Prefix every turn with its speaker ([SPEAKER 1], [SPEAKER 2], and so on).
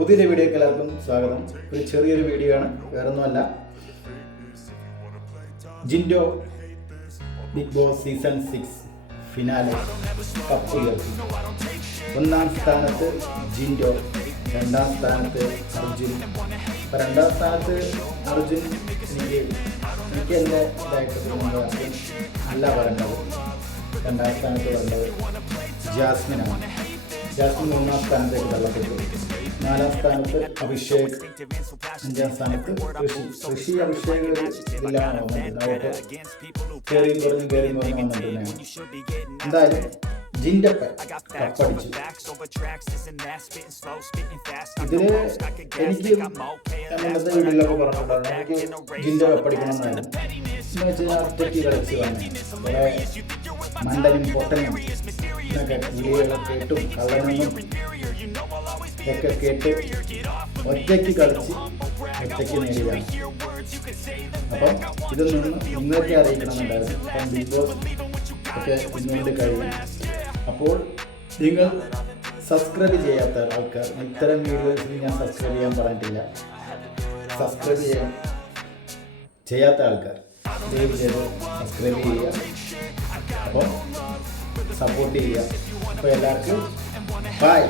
[SPEAKER 1] പുതിയൊരു വീഡിയോക്ക് എല്ലാവർക്കും സ്വാഗതം. ഒരു ചെറിയൊരു വീഡിയോ ആണ് വേറൊന്നുമല്ല. Jinto Bigg Boss season six finale cup ഒന്നാം സ്ഥാനത്ത് ജിൻഡോ രണ്ടാം സ്ഥാനത്ത് അർജുൻ. അപ്പം രണ്ടാം സ്ഥാനത്ത് അർജുൻ എനിക്ക് എന്റെ ഇതായിട്ട് അല്ല പറയേണ്ടത്. രണ്ടാം സ്ഥാനത്ത് വരേണ്ടത് ജാസ്മിനാണ്. ജാസ്മിൻ മൂന്നാം സ്ഥാനത്തേക്ക് തള്ളപ്പെട്ടു. നാലാം സ്ഥാനത്ത് അഭിഷേക് അഞ്ചാം സ്ഥാനത്ത് ഋഷി. ഋഷി അഭിഷേക് ഒരു ഇതിലാണ് അവർക്ക് കയറി വന്നിട്ടുണ്ടായിരുന്നു എന്തായാലും ജിൻഡപ്പൻ ഇതിൽ എനിക്ക് വീഡിയോയിലൊക്കെ പറഞ്ഞിട്ടുണ്ടായിരുന്നു എനിക്ക് ജിൻഡ കപ്പടിക്കണം എന്നായിരുന്നു എന്ന് വെച്ചാൽ ഒറ്റയ്ക്ക് കളിച്ച് വന്നു. മണ്ടനും പൊട്ടനും എന്നൊക്കെ വിളികളൊക്കെ കേട്ടും കള്ളനെന്നും ഒക്കെ കേട്ട് ഒറ്റയ്ക്ക് കളിച്ച് ഒറ്റയ്ക്ക് നേടിയതാണ്. അപ്പം ഇത് നിന്ന് നിങ്ങൾക്ക് അറിയിക്കണമെന്നുണ്ടായിരുന്നു. അപ്പം ബിഗ് ബോസ് ഒക്കെ ഇന്നുകൊണ്ട് കഴിയും. അപ്പോൾ നിങ്ങൾ സബ്സ്ക്രൈബ് ചെയ്യാത്ത ആൾക്കാർ ഇത്തരം വീഡിയോസിൽ ഞാൻ സബ്സ്ക്രൈബ് ചെയ്യാൻ പറഞ്ഞിട്ടില്ല. സബ്സ്ക്രൈബ് ചെയ്യാൻ ചെയ്യാത്ത ആൾക്കാർ സബ്സ്ക്രൈബ് ചെയ്യുക. അപ്പോൾ സപ്പോർട്ട് ചെയ്യുക. അപ്പോൾ എല്ലാവർക്കും ബൈ